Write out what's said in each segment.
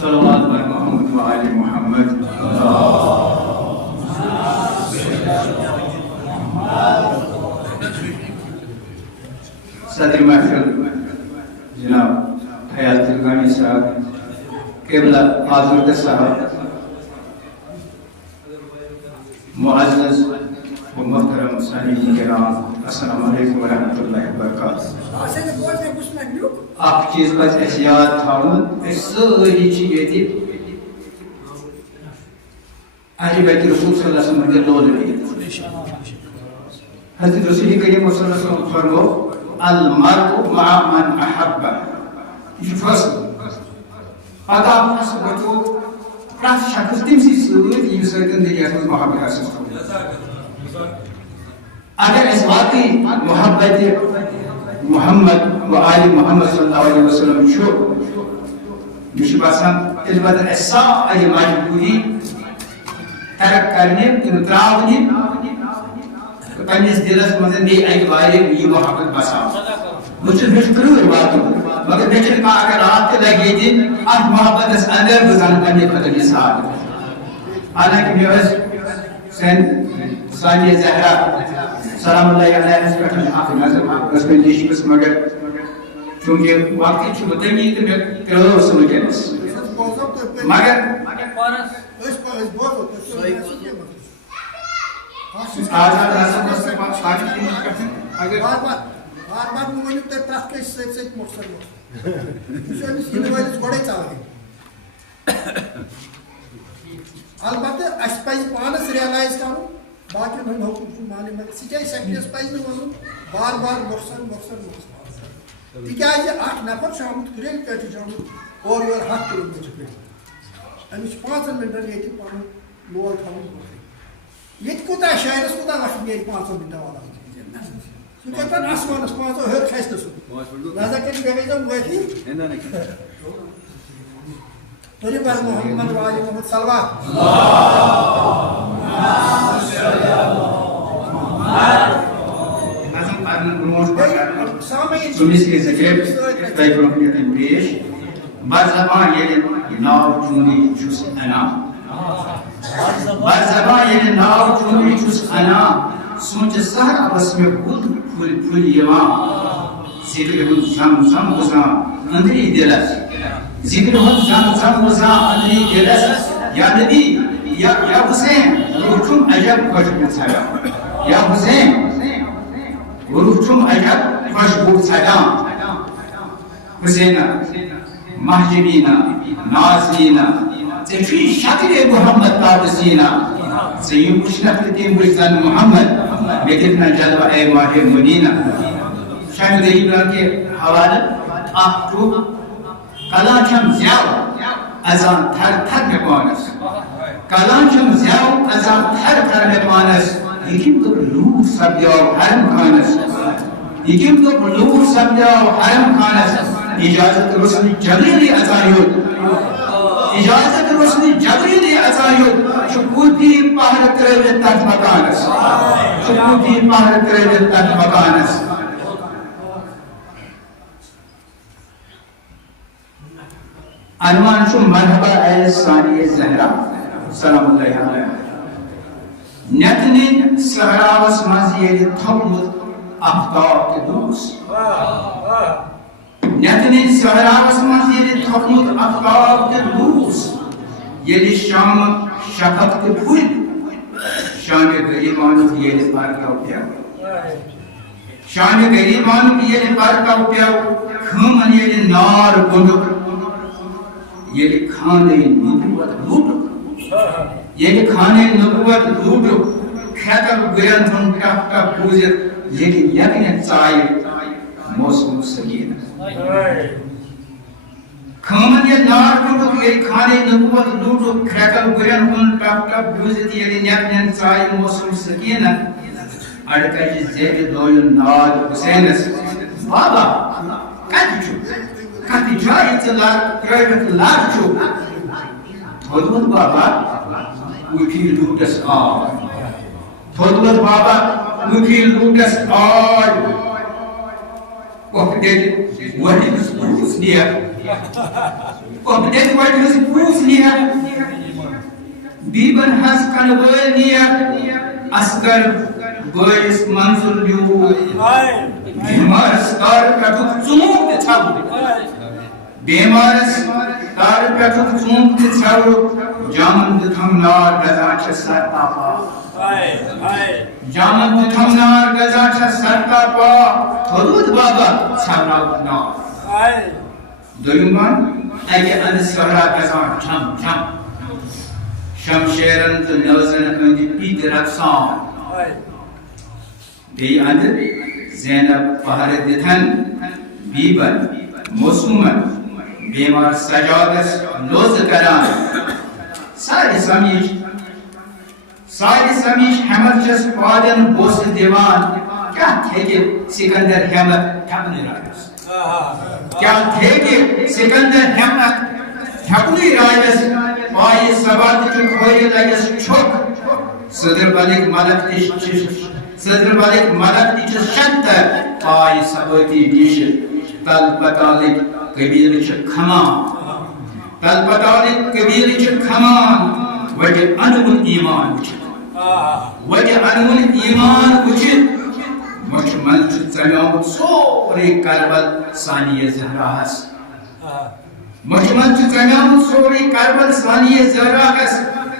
صلوات بر محمد و آل محمد. صدر محفل جناب حیات تلگانی صاحب, قبلہ آزرد صاحب, معزز و محترم سامعین کرام, السلام علیکم ورحمۃ اللہ وبرکاتہ. اکھ چیز پزِ اَسہِ یاد تھاوُن, أسۍ سٲری چھِ ییٚتہِ اہلِ بیتِ رسول صلی اللہ علیہ وسلم ہٕنٛدِ لولہٕ. حضرت رسول کریم صلی اللہ علیہ وسلم فرمو المرء مع من احب, یہ چھُ فٲصلہٕ. پگاہ فٲصلہٕ گوٚو پرٛٮ۪تھ شخص تٔمسٕے سۭتۍ ییٚمِس سۭتۍ دُنیاہس منٛز محبت آسٮ۪س تھوٚمُت. اگر أسۍ واقعی محبت محمد و آل محمد صلی اللہ علیہ وسلم چھُ, مےٚ چھُ باسان تیٚلہِ پَزن اَسہِ سارے مجبوٗری ترک کرنہِ تِم ترٛاونہِ تہٕ پنٛنِس دِلس منٛز بیٚیہِ اَکہِ وارِ یہِ محبت بساو. بہٕ چھُس مےٚ چھُ ترٛٲر واتُن مگر مےٚ چھُنہٕ کانٛہہ اگر رات تہِ لگہِ ییٚتہِ اتھ محبتس انٛدر بہٕ زانہٕ پنٛنہِ خٲطرٕ حِساب. حالانکہِ مےٚ ٲس سانیہ زہرا سلام اللہ علیہَس پٮ۪ٹھ اکھ نظر ٲس مےٚ لیٖچھمٕژ, مگر چوٗنٛکہِ وقتٕچ چھُ وۄنۍ تٔنگی تہٕ مےٚ ترٛٲو سُہ وٕنکیٚنس. مگر آزاد آسان اگر بار بار ؤنِو تُہۍ پرٛٮ۪تھ کٲنٛسہِ سۭتۍ سۭتۍ مۄخصر یہِ چھُ أمِس یِنہٕ وٲلِس گۄڈَے ژاوٕنۍ. البتہ اَسہِ پَزِ پانَس رِیلایز کَرُن باقین ہُنٛد حُکُم چھُ مانٕنۍ, مگر سِٹیج سیکرٹریَس پَزِ نہٕ وَنُن بار بار مۄخصر مۄخصر مۄخصر. تِکیٛازِ اکھ نفر چھُ آمُت کرٛیٚلہِ پٮ۪ٹھ چھُ آمُت اورٕ یورٕ 100 کِلوٗمیٖٹر پٮ۪ٹھ, أمِس چھُ 5 مِنٹن ییٚتہِ پَنُن لول تھاوُن برٛونٛٹھٕے. ییٚتہِ کوٗتاہ شاعرَس کوٗتاہ وقت نیرِ 5 مِنٹن والان, سُہ کَتٮ۪ن آسمانَس 5 ہیوٚر کھسہِ نہٕ سُہ. لہذا کٔرِو بیٚیہِ گٔے معٲفی. پٔرِو بر محمد وآل محمد صلوات. پیش بر زبان ییٚلہِ ناو چوٗنٛڈی چھُس اَنان, بر زبان ییٚلہِ ناو چوٗنٛڈی چھُس اَنان, سونٛچہِ صحرابس مےٚ کُل پھُلۍ پھُلۍ یِوان, ذِکرِ ہُنٛد زم زم وٕزان أنٛدری دِلس, ذِکرِ ہُنٛد زم زم وٕزان أنٛدری دِلس. یا نبی یا حُسین روح چھُم عجب خۄشبوٗ ژھٮ۪ڑان, یا حُسین روح چھُم عجب خۄشبوٗ ژھٮ۪ڑان. حُسینا مہجبینا نازنینا ژےٚ چھُے شکلے محمد تابسینا, ژٕ یِم وٕچھنکھ تہٕ تِم وٕچھ زن محمد, مےٚ دِکھ نہ جلوہ اے ماہِ مدیٖنہ. شاہد غریٖبن کہِ حوالہٕ اکھ چھُ کلان چھم زٮ۪و اژان تھر تھر مےٚ پانس, کلان چھم زٮ۪و اژان تھر تھر مےٚ پانس. یہِ کٔمۍ دوٚپ لوٗر سپدیو حرم خانس, یہِ کٔمۍ دوٚپ لوٗر سپدیو حرم خانس. اجازت روٚس نہٕ جبریٖلٕے اژان یوٚت, اجازت روٚس نہٕ جبریٖلٕے اژان یوٚت, چھُ کوٗتی پہرٕ ترٲوِتھ تتھ مکانس, چھُ کوٗتی پہرٕ ترٲوِتھ تتھ مکانس. عنوان چھُ مرحبا اے سانیہ زہرا سلام اللہ علیہ. نیتنہِ صحراوس منٛز ییٚلہِ تھوٚپمُت آفتاب تہِ دوٗس, نیتنہِ صحراوس منٛز ییٚلہِ تھوٚپمُت آفتاب تہِ دوٗس, ییٚلہِ شامہٕ شفق تہِ پھُلۍ, شانہِ غریٖبانُک ییٚلہِ پرتو پیٚو, شانہِ غریٖبانُک ییٚلہِ پرتو پیٚو, خٲمن ییٚلہِ نار گوٚنڈُک, ییٚلہِ خانَے نبوت لوٗٹُکھ, ییٚلہِ خانَے نبوت لوٗٹُکھ, کھرٛٮ۪کَن گُرٮ۪ن ہُنٛد ٹپ ٹپ بوٗزِتھ ییٚلہِ یقینہِ ژایہِ موسم سکیٖنہ. خٲمن ییٚلہِ نار گوٚنڈُکھ, ییٚلہِ خانَے نبوت لوٗٹُکھ, کھرٛٮ۪کَن گُرٮ۪ن ہُنٛد ٹپ ٹپ بوٗزِتھ ییٚلہِ یقینہِ ژایہِ موسم سکیٖنہ. اَڑٕ کَجہِ زیبہِ لویُن ناد حُسینس, بابا کَتہِ چھُ, کتھ جایہِ ژٕ ترٲوِتھ لر چھُ, تھوٚدمُت بابا وٕچھی لوٗٹس آے, تھوٚدمُت بابا وٕچھی لوٗٹس آے. What is who's near? What is who's near? Biban has conveyed near Asgar boys Mansul you. Bimars are Katuk Zoom the Tabu. Bimars are Katuk Zoom the Tabu. Jaman the Tamnar Gazacha Sartapa. Jaman the Tamnar Gazacha Sartapa. Tolud Baba Sarna. Do you want? I get on the Sarah Gazan. Jump. Shamsharan to Nelson and the Peter of Song. They under Zainab Paharadithan, Biban, Musuman, Bemar Sajadas, Lozakaran, Syed Samish, Hammer just wadan, Bos Devan, can't take it, Sikandar Hammer, Tabni Riders. Can't take it, Sikandar Hammer, Tabni Riders. Why is Sabat to Koya like a choke? Sadr Balik Malak teaches Shanta. Why is Sabati dish? Talpatalik Kabirich Kaman. Talpatalik Kabirich Kaman. What the animal Iman which it? What the animal Iman which it? Much much Zanam so Karbal Sani Zahrahas. Muchman Zanam sorry Karbal Sani Zarakas,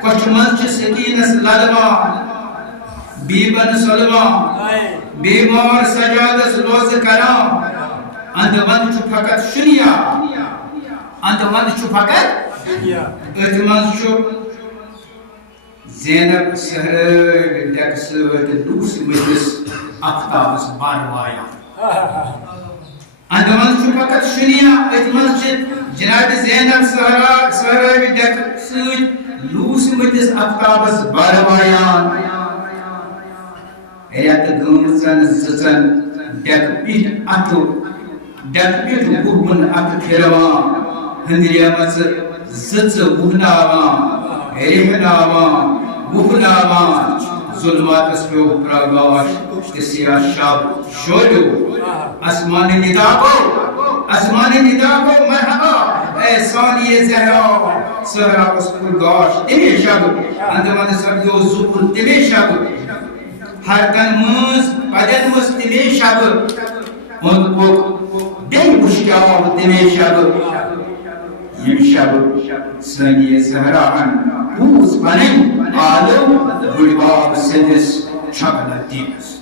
Kochman Sekinas Ladama, Biban Solomon, Bimor Sajadas Lozakaram, and the one to Pakat Shunya, and the one to Pakat Etmanshuk Zainab Sahar, Dex, the loose with this Aftabas Barwaya. And the ones to Pakat Shunya, it must Janab Zainab Sahara, Deck Suit, loose with this Aftabas Barwayan. At the Goom Zan, Deck Pit Atu, Deck Pit Bubun Atu Kerawa, Hendriamas Zitza Bunava, Erihanava, Bukhari, Zulmatas Pragash, Kisia Shab, Shodu, Asmani Nidako, Marhaba, Sani Zahra, Sahara was Purgosh, Dimishab, and the one is of those Zupul Dimishab, Harkan Mus, Padan Mus Dimishab, on the book, then Bushka Dimishab, Yimshab, Sani Zahra, whose money, Adam, Bulba, Sedis, Chocolate Deepest.